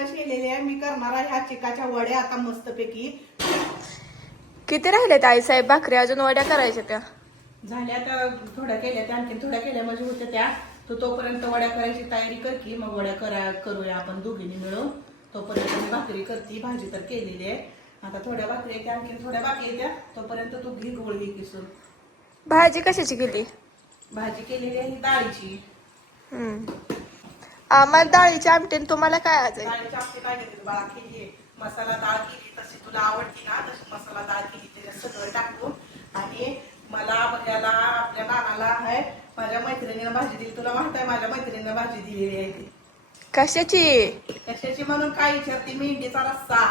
आहे. मी करणार आहे ह्या चिकाच्या वड्या आता मस्तपैकी. किती राहिलेत आईसाहेब भाकरी अजून वड्या करायच्या त्या? झाल्या तर थोड्या केल्या त्या. आणखी थोड्या केल्या म्हणजे होत्या त्या. तू तोपर्यंत वड्या करायची तयारी कर की मग वड्या करा करूया आपण दोघींनी मिळून. तोपर्यंत मी भाकरी करते. भाजी तर केलेली आहे. आता थोड्या भाकरी येत्या आणखी थोड्या बाकी येत्या तोपर्यंत तू घी गोळ घे किसून. भाजी कशाची केली भाजी केलेली आहे डाळीची. हम्म. आम्हाला डाळीची आमटी आणि तुम्हाला काय आज आहे? डाळीची आमटी काय बाळा केली मसाला डाळ केली तशी तुला आवडती ना तशी मसाला डाळ केली त्याच्यात सगळं टाकून आणि मला बघायला आपल्या नानाला आहे माझ्या मैत्रिणीनं भाजी दिली. तुला माहीत आहे माझ्या मैत्रिणीनं भाजी दिलेली आहे ती. कशाची? कशाची म्हणून काय विचारते? मेंढीचा रस्सा.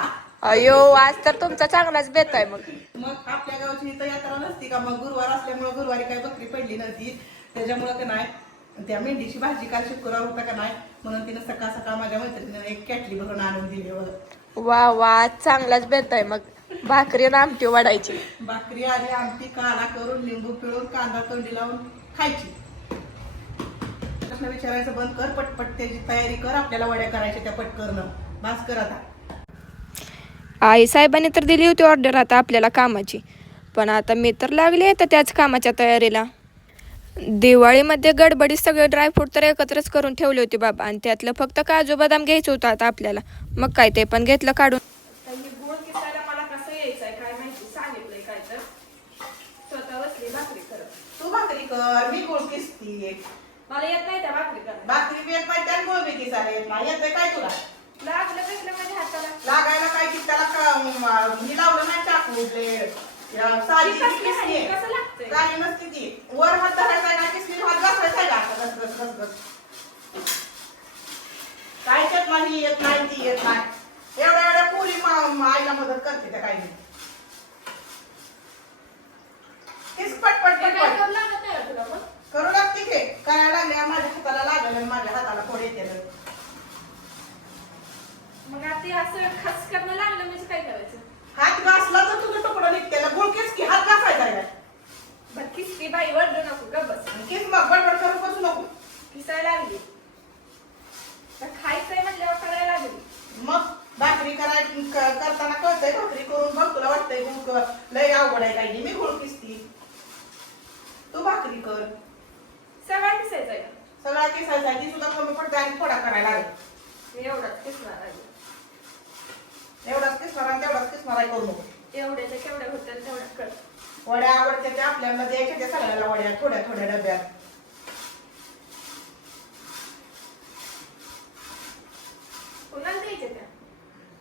अयो आज तर तुमचा चांगलाच बेत आहे मग. मग आपल्या गावची इथं यात्रा नसती का? मग गुरुवार असल्यामुळे गुरुवारी काही बकरी पडली नव्हती. त्याच्यामुळं का नाही? त्या मेंढीची भाजी काल शुक्रवार होता का नाही म्हणून तिने सकाळ सकाळ माझ्या मैत्रिणीने एक कॅटली भरून आणून दिली बघ. वा वा चांगलाच बेत आहे मग. भाकरी आणि आमटी वाढायची भाकरी आणि आमटी काला करून लिंबू पिळून कांदा तोंडी लावून खायची. प्रश्न विचारायचं बंद कर पटपट त्याची तयारी कर आपल्याला वड्या करायच्या त्या पटकरनं. भास कर आता. आई साहेबांनी तर दिली होती ऑर्डर आता आपल्याला कामाची. पण आता मी तर लागले आता त्याच कामाच्या तयारीला. दिवाळीमध्ये गडबडीत सगळे ड्रायफ्रूट तर एकत्रच करून ठेवले होते बाबा. आणि त्यातलं फक्त काजू बदाम घ्यायचं होतं आता आपल्याला. मग काय ते पण घेतलं काढून. मला येत नाही त्या भाकरी भाकरी येत नाही त्या येत नाही. काय तुला? लागलं कसलं माझ्या हाताला. लागायला काय की त्याला म- लावलं नाही चाकू कसली आहे? कसं लागतंय? साली नसती ती. वर हात धरायचा का किसली हात घासायचा काय येत नाही येत नाही ती येत नाही. एवढ्या एवढ्या पुरी मा- आईला मदत करते त्या काही किस पटपट ते काय पटपट करू लागत नाही का तुला मग? करू लागते की. करायला लागल्या माझ्या हाताला लागल आणि माझ्या हाताला थोडे येते मग आता हे असं खस करणं लागलं म्हणजे काय करायचं? हात घासला तर तुझं तुकडं निघते. गुळकेस की हात घासायचा आहे. बरं किसली बाई वरडू नको ग बस. किस मग बडबड करू बसू नको. किसायला लागली तर खायचंय म्हणल्यावर करायला लागली. मग भाकरी कराय क- करताना कळतंय भाकरी करून बघ तुला वाटतंय गुळ क- लय अवघड आहे काही. मी गुळ किसती. तू भाकरी कर. सगळा किसायचा का? सगळा किसायचा ती सुद्धा कमी पडते आणि थोडा करायला लागेल. मी एवढाच किसणार आहे. एवढाच किसणार आणि तेवढाच किसणार आहे करू नको. एवढ्याच्या केवढ्या होत्या तेवढ्या कर. वड्या आवडते त्या आपल्याला द्यायच्या त्या सगळ्याला वड्या थोड्या थोड्या डब्यात. कुणाला द्यायच्या त्या?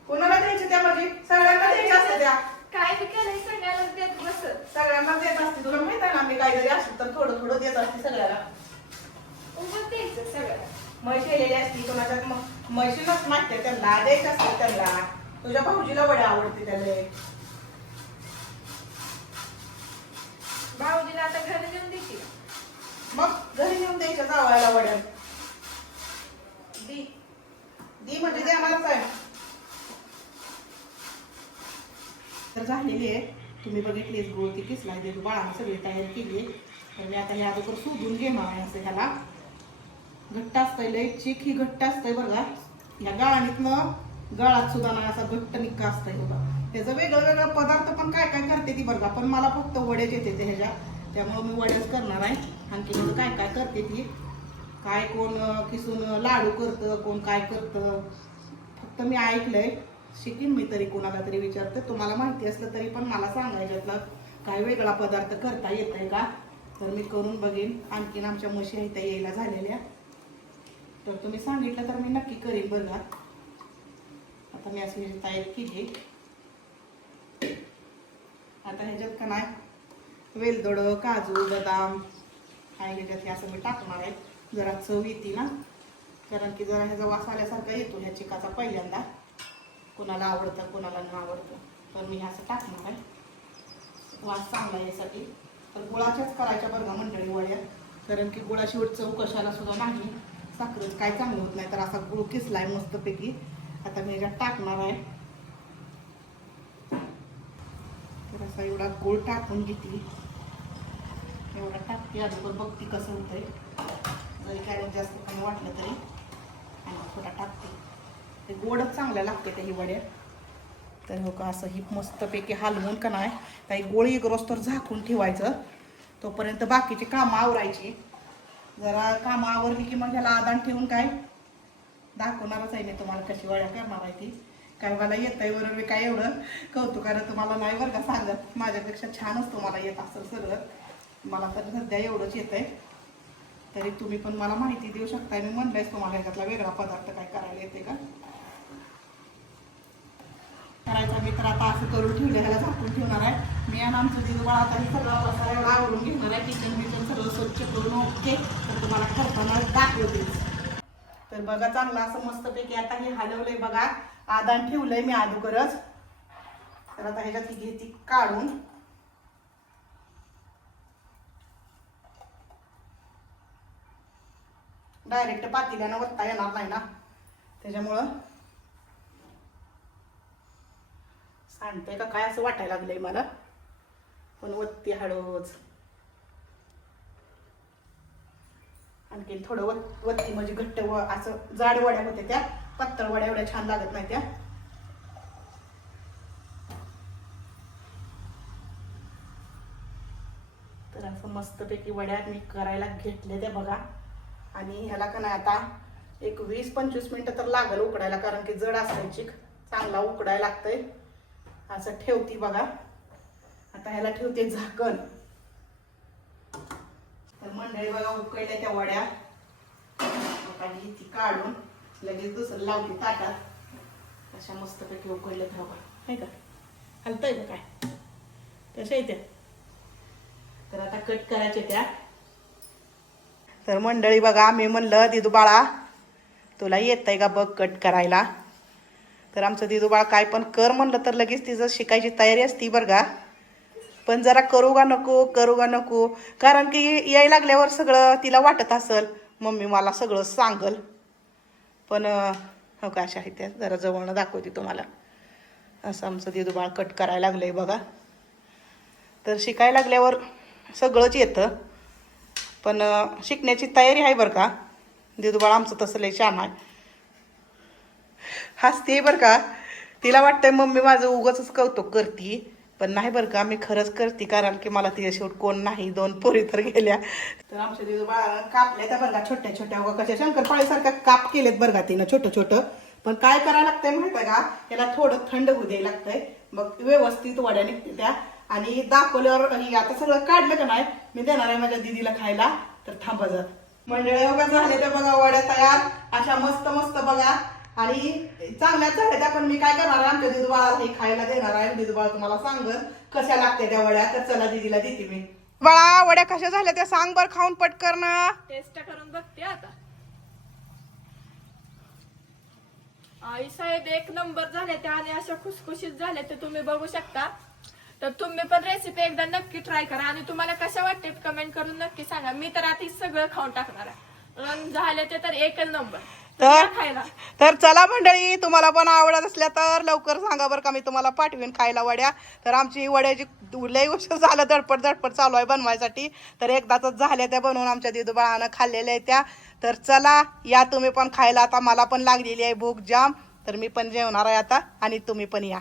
कोणाला द्यायच्या त्या म्हणजे? सगळ्यांना द्यायच्या असते त्या. काय बी केलंय सगळ्याला देत बसत सगळ्यांना देत असते. तुला माहीत आहे ना मी काहीतरी असेल तर थोडं थोडं देत असते सगळ्याला. उगत द्यायचं सगळ्याला. म्हशी गेलेली असती कोणाच्यात मग म्हशीनच मागते त्यांना द्यायचं असते त्यांना. तुझ्या भाऊजीला वड्या आवडते त्याला भाऊजीला आता घरी देऊन देते मग घरी नेऊन द्यायच्या जावायला वड्या. दी. दी म्हणजे देणारच आहे तर झालेली आहे. तुम्ही बघितलीच गोळ ती किसलाय ते बाळानं सगळी तयारी केली तर मी आता हे अगोदर शोधून घेणार असं ह्याला. घट्ट असतंय लय चीक ही घट्ट असतंय बघा या गाळणीतनं गळात सुद्धा नाही असा घट्ट निक्का असता एवढा त्याचं वेगळं वेगळं पदार्थ पण काय काय करते ती बघा पण मला फक्त वड्याच येते ते ह्याच्या. त्यामुळे मी वड्याच करणार आहे. आणखी मग काय काय करते ती? काय कोण किसून लाडू करतं कोण काय करतं? फक्त मी ऐकलंय. शिकीन मी तरी कोणाला तरी विचारते. तुम्हाला माहिती असलं तरी पण मला सांगायच्यातला काय वेगळा पदार्थ करता येत आहे का? तर मी करून बघेन. आणखीन आमच्या म्हशी इथं यायला झालेल्या. तर तुम्ही सांगितलं तर मी नक्की करीन बघा आता मी अशी ह्याची तयारी केली आता ह्याच्यात का नाही? वेलदोड काजू बदाम काय ह्याच्यात हे असं मी टाकणार आहे. जरा चव येते ना. कारण की जरा ह्याचा वास आल्यासारखा येतो ह्या चिकाचा पहिल्यांदा. कोणाला आवडतं कोणाला न आवडतं. तर मी असं टाकणार आहे. वास चांगला यासाठी. तर गुळाच्याच करायच्या बघा मंडळी वळ्या कारण की गुळाशिवाय चव कशाला सुद्धा नाही. साखरेत काय चांगलं होत नाही. तर असा गुळ किसलाय मस्तपैकी. आता मी याच्यात टाकणार आहे. तर असा एवढा गोळ टाकून घेतली. एवढा टाकते अगोदर बघते कसं होतंय. जरी काय जास्त कमी वाटलं तरी. आणि थोडा टाकते. ते गोडच चांगल्या लागते त्या हिवाळ्यात. तर हो का असं ही मस्तपैकी हलवून का नाही काही गोळी एक तर झाकून ठेवायचं. तोपर्यंत बाकीची कामं आवरायची. जरा कामं आवरली की मग ह्याला आदान ठेवून काय? दाखवणारच आहे मी तुम्हाला कशी वळ्या करणार आहे ती काय मला येत आहे बरोबर मी काय एवढं कौतुकानं तुम्हाला नाही बरं का सांगत. माझ्यापेक्षा छानच तुम्हाला येत असेल सगळं. मला तर सध्या एवढंच येत आहे. तरी तुम्ही पण मला माहिती देऊ शकता मी म्हणलंयच तुम्हाला ह्याच्यातला वेगळा पदार्थ काय करायला येते का? करायचा मी तर आता असं करून ठेवलं ह्याला झाकून ठेवणार आहे. मी आणि आमचं दिवस बाळा आता सगळं पसारा आवडून घेणार आहे. किचन बिचन सगळं स्वच्छ करून ओके. तर तुम्हाला करताना दाखवते तर बघा चांगलं असं मस्तपैकी आता हे हलवलंय बघा. आदान ठेवलंय मी अगोदरच. तर आता ह्याच्यात ती घेते काढून. डायरेक्ट पातेल्यानं वत्ता येणार नाही ना. त्याच्यामुळं सांगते का काय असं वाटायला लागलंय मला. पण वत्ती हळूच. आणखी थोडं वत वत्ती म्हणजे घट्ट व असं जाड वड्या होत्या त्या. पातळ वड्या एवढ्या छान लागत नाही त्या. तर असं मस्तपैकी वड्या मी करायला घेतले त्या बघा. आणि ह्याला का नाही आता एक वीस पंचवीस मिनिटं तर लागेल उकडायला कारण की जड असायची. चांगला उकडायला लागतंय. असं ठेवती बघा. आता ह्याला ठेवते झाकण. तर मंडळी बघा उकळल्या त्या वड्या. आता ती काढून लगेच दुसरं लावली ताटात. अशा मस्तपैकी उकळल्या धावा नाही का? हलतंय का काय? कशा येत्या तर आता कट करायच्या त्या. तर मंडळी बघा आम्ही म्हणलं दिदू बाळा तुला येत आहे का बघ कट करायला? तर आमचं दिदू काय पण कर म्हणलं तर लगेच तिचं शिकायची तयारी असती बरं का. पण जरा करू का नको करू का नको? कारण की याय लागल्यावर सगळं तिला वाटत असल मम्मी मला सगळं सांगल. पण हो का अशा आहे त्या. जरा जवळनं दाखवते तुम्हाला. असं आमचं ते दुबाळ कट करायला लागलंय बघा. तर शिकायला लागल्यावर सगळंच येतं. पण शिकण्याची तयारी आहे बरं का. दिदुबाळ आमचं तसं लय छान आहे. हसते बरं का. तिला वाटतंय मम्मी माझं उगाच कौतुक करती. पण नाही बरं का मी खरंच करते कारण की मला तिच्या शेवट कोण नाही दोन पोरी तर गेल्या. तर आमच्या दिदू बाळाला कापल्या त्या बरं का छोट्या छोट्या उगा कशा शंकरपाळीसारख्या काप केलेत बरं का तिनं छोटं छोटं. पण काय करावं लागतंय माहिती का? याला थोडं थंड होऊ द्यायला लागतंय. मग व्यवस्थित वड्या निघते त्या. आणि दाखवल्यावर आणि आता सगळं काढलं का नाही मी देणार आहे माझ्या दिदीला खायला. तर थांबा जात मंडळ बघा झाले त्या बघा वड्या तयार. अशा मस्त मस्त बघा. आणि चांगल्या झाल्या त्या पण मी काय करणार आहे? आमच्या दिदू हे खायला देणार आहे. दिदू तुम्हाला सांगल कशा लागते त्या वड्या. तर चला दिदीला देते मी. बाळा वड्या कशा झाल्या त्या सांग बर खाऊन पटकन. टेस्ट करून बघते आता. आई साहेब एक नंबर झाल्या त्या आणि अशा खुसखुशीत झाल्या ते तुम्ही बघू शकता. तर तुम्ही पण रेसिपी एकदा नक्की ट्राय करा आणि तुम्हाला कशा वाटते कमेंट करून नक्की सांगा. मी तर आता सगळं खाऊन टाकणार आहे. अन झाले ते तर एकच नंबर. तर तर चला मंडळी तुम्हाला पण आवडत असल्या तर लवकर सांगा बरं का मी तुम्हाला पाठवीन खायला वड्या. तर आमची वड्याची लय उशीर झालं धडपड धडपड चालू आहे बनवायसाठी. तर एकदाच झाल्या त्या बनवून आमच्या दिदू बाळानं खाल्लेल्या आहेत त्या. तर चला या तुम्ही पण खायला. आता मला पण लागलेली आहे भूक जाम. तर मी पण जेवणार आहे आता आणि तुम्ही पण या.